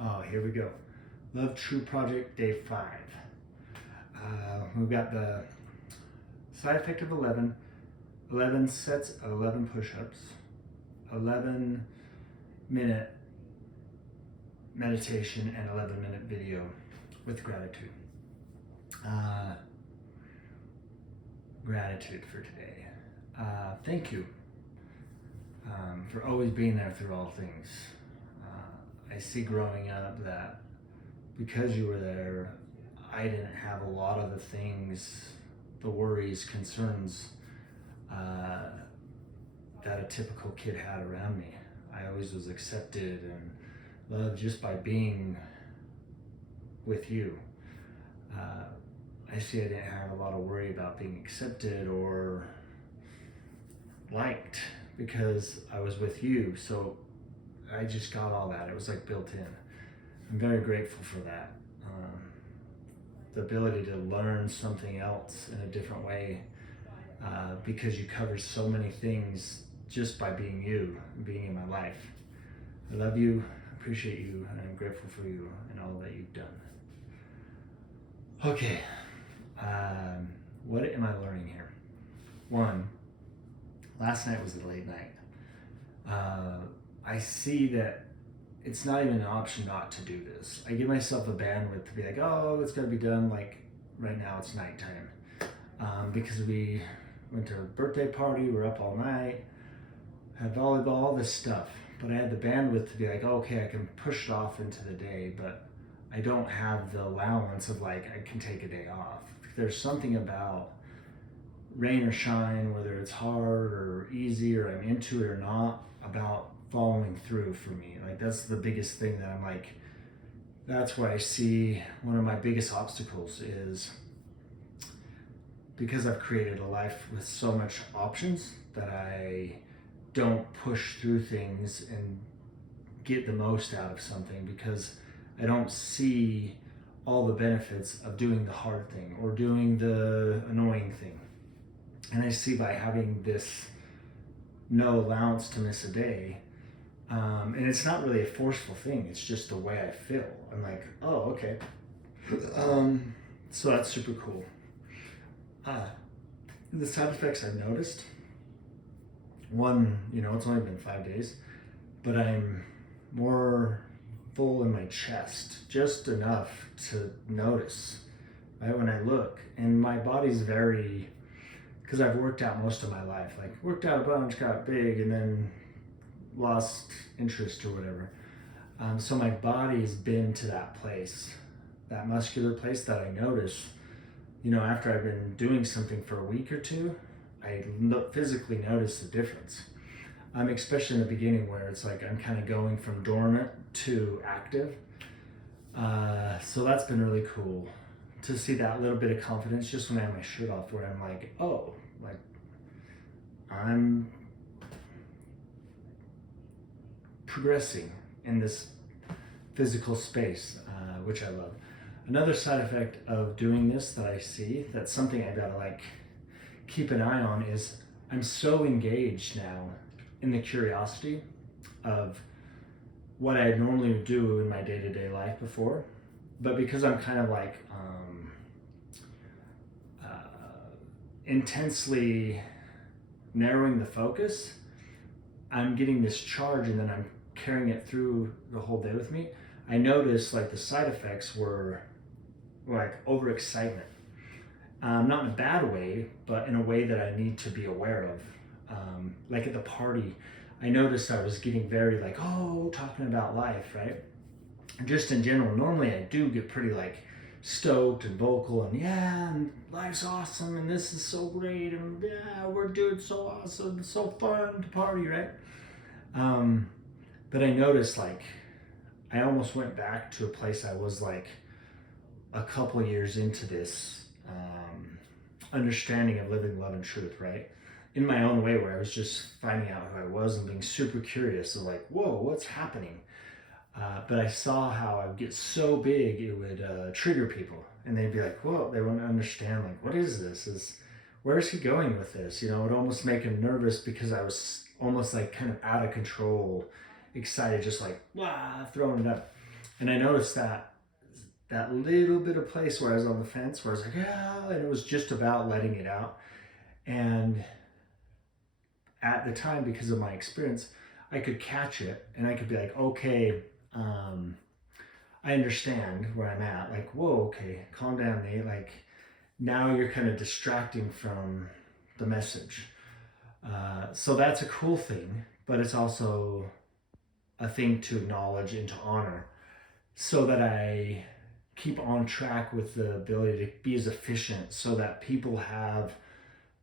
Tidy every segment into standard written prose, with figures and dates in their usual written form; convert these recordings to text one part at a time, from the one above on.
Oh, here we go. LuvTru project day 5. We've got the side effect of 11, 11 sets of 11 push-ups, 11-minute meditation, and 11-minute video with gratitude. Gratitude for today. Thank you for always being there through all things. I see growing up that because you were there, I didn't have a lot of the things, the worries, concerns that a typical kid had around me. I always was accepted and loved just by being with you. I see I didn't have a lot of worry about being accepted or liked because I was with you. So I just got all that. It was like built in. I'm very grateful for that. The ability to learn something else in a different way because you covered so many things just by being you, being in my life. I love you, appreciate you, and I'm grateful for you and all that you've done. Okay, what am I learning here? One, last night was a late night. I see that it's not even an option not to do this. I give myself a bandwidth to be like, oh, it's gotta be done. Like right now it's nighttime. Because we went to a birthday party, we're up all night, had volleyball, all this stuff. But I had the bandwidth to be like, oh, okay, I can push it off into the day, but I don't have the allowance of like, I can take a day off. There's something about rain or shine, whether it's hard or easy or I'm into it or not, about following through for me. Like that's the biggest thing that I'm like, that's why I see one of my biggest obstacles is because I've created a life with so much options that I don't push through things and get the most out of something because I don't see all the benefits of doing the hard thing or doing the annoying thing. And I see by having this no allowance to miss a day, and it's not really a forceful thing, it's just the way I feel. I'm like, oh, okay. So that's super cool. The side effects I've noticed, one, it's only been 5 days, but I'm more full in my chest, just enough to notice, right, when I look. And my body's very, because I've worked out most of my life, like worked out a bunch, got big, and then lost interest or whatever. So my body's been to that place, that muscular place that I notice, after I've been doing something for a week or two, I physically notice the difference. Especially in the beginning where it's like I'm kind of going from dormant to active. So that's been really cool to see that little bit of confidence just when I have my shirt off, where I'm like, oh, like I'm progressing in this physical space, which I love. Another side effect of doing this that I see, that's something I gotta like keep an eye on, is I'm so engaged now in the curiosity of what I normally would do in my day-to-day life before, but because I'm kind of like intensely narrowing the focus, I'm getting this charge and then I'm carrying it through the whole day with me. I noticed like the side effects were like overexcitement. Not in a bad way, but in a way that I need to be aware of. Like at the party, I noticed I was getting very like, oh, talking about life, right? Just in general, normally I do get pretty like stoked and vocal and yeah, and life's awesome and this is so great and yeah, we're doing so awesome, it's so fun to party, right? But I noticed like, I almost went back to a place I was like a couple years into this understanding of living love and truth, right? In my own way, where I was just finding out who I was and being super curious of like, whoa, what's happening? But I saw how I would get so big, it would trigger people. And they'd be like, whoa, they wouldn't understand, like, what is this? Where is he going with this? It would almost make them nervous because I was almost like kind of out of control, excited, just like, wow, throwing it up. And I noticed that little bit of place where I was on the fence, where I was like, yeah, and it was just about letting it out. And at the time, because of my experience, I could catch it and I could be like, okay, um, I understand where I'm at. Like, whoa, okay, calm down, Nate. Like, now you're kind of distracting from the message. So that's a cool thing, but it's also a thing to acknowledge and to honor so that I keep on track with the ability to be as efficient so that people have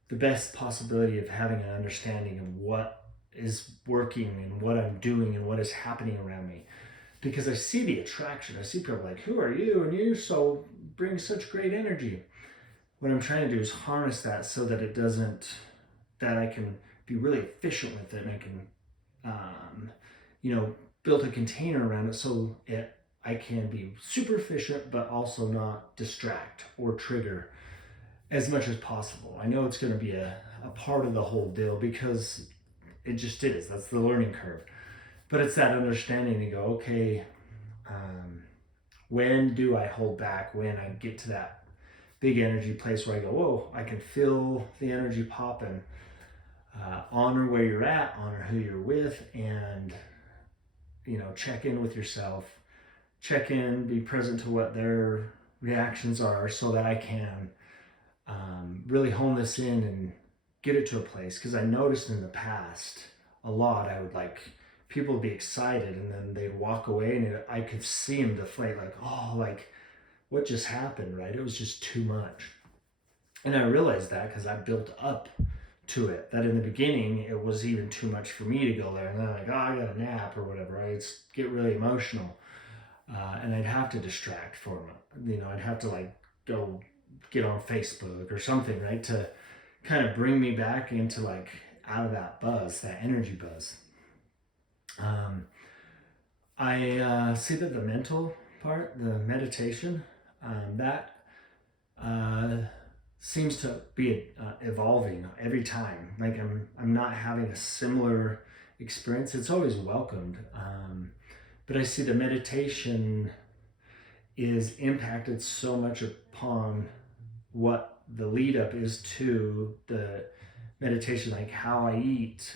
the best possibility of having an understanding of what is working and what I'm doing and what is happening around me. Because I see the attraction. I see people like, who are you? And you so bring such great energy. What I'm trying to do is harness that so that it doesn't, that I can be really efficient with it and I can, um, you know, build a container around it so I can be super efficient, but also not distract or trigger as much as possible. I know it's going to be a part of the whole deal because it just is. That's the learning curve. But it's that understanding to go, okay, um, when do I hold back? When I get to that big energy place where I go, whoa, I can feel the energy popping. Honor where you're at, honor who you're with, and check in with yourself. Check in, be present to what their reactions are, so that I can really hone this in and get it to a place. Because I noticed in the past a lot, I would like people would be excited and then they'd walk away and I could see them deflate, like, oh, like what just happened, right? It was just too much. And I realized that because I built up to it, that in the beginning it was even too much for me to go there. And then I'm like, oh, I got a nap or whatever. I'd get really emotional. And I'd have to distract for them. I'd have to like go get on Facebook or something, right? To kind of bring me back into like out of that buzz, that energy buzz. I see that the mental part, the meditation, that uh, seems to be evolving every time. Like I'm not having a similar experience. It's always welcomed, but I see the meditation is impacted so much upon what the lead up is to the meditation, like how I eat,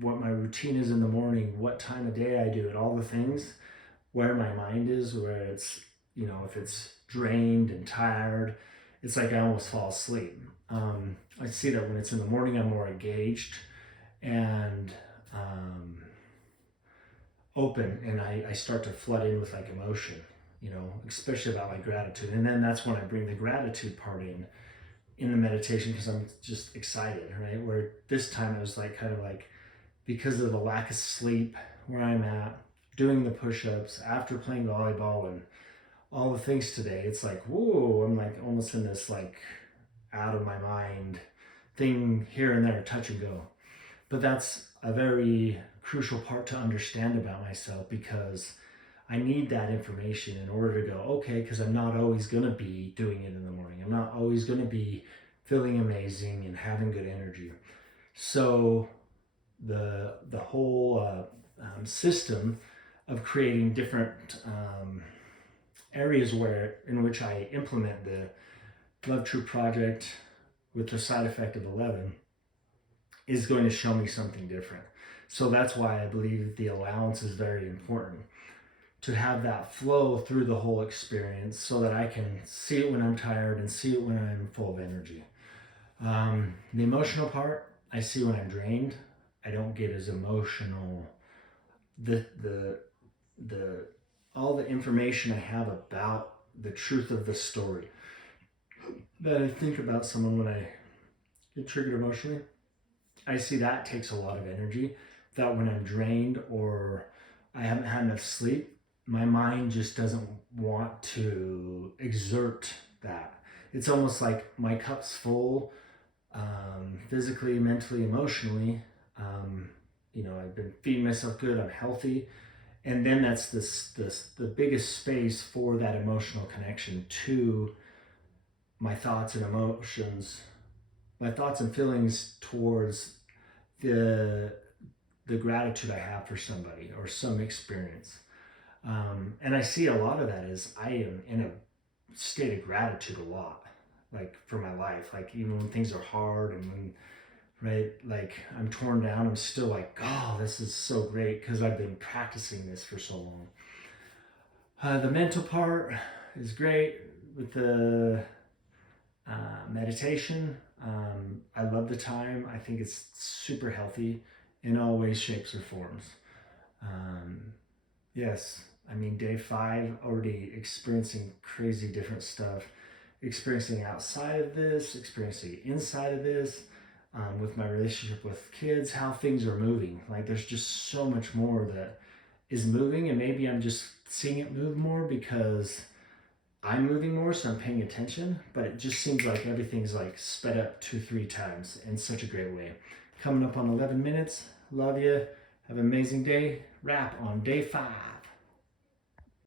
what my routine is in the morning, what time of day I do it, all the things, where my mind is, where it's, if it's drained and tired, it's like I almost fall asleep. I see that when it's in the morning, I'm more engaged and open, and I start to flood in with like emotion, especially about like gratitude. And then that's when I bring the gratitude part in the meditation because I'm just excited, right? Where this time it was like kind of like because of the lack of sleep where I'm at, doing the push-ups after playing volleyball and all the things today, it's like, whoa, I'm like almost in this like out of my mind thing here and there, touch and go. But that's a very crucial part to understand about myself because I need that information in order to go, okay, because I'm not always going to be doing it in the morning. I'm not always going to be feeling amazing and having good energy. So the whole system of creating different areas in which I implement the LuvTru project with the side effect of 11 is going to show me something different. So that's why I believe the allowance is very important, to have that flow through the whole experience so that I can see it when I'm tired and see it when I'm full of energy. The emotional part, I see when I'm drained. I don't get as emotional. The all the information I have about the truth of the story that I think about someone when I get triggered emotionally, I see that takes a lot of energy. That when I'm drained or I haven't had enough sleep, my mind just doesn't want to exert that. It's almost like my cup's full, physically, mentally, emotionally. I've been feeding myself good. I'm healthy, and then that's the biggest space for that emotional connection to my thoughts and emotions, my thoughts and feelings towards the gratitude I have for somebody or some experience. And I see a lot of that is I am in a state of gratitude a lot, like for my life. Like even when things are hard and when, right, like I'm torn down, I'm still like, oh, this is so great because I've been practicing this for so long. The mental part is great with the meditation. I love the time. I think it's super healthy in all ways, shapes, or forms. Um, yes, I mean, day 5, already experiencing crazy different stuff, experiencing outside of this, experiencing inside of this, with my relationship with kids, how things are moving. Like, there's just so much more that is moving, and maybe I'm just seeing it move more because I'm moving more, so I'm paying attention, but it just seems like everything's like sped up 2, 3 times in such a great way. Coming up on 11 minutes. Love you. Have an amazing day. Wrap on day 5.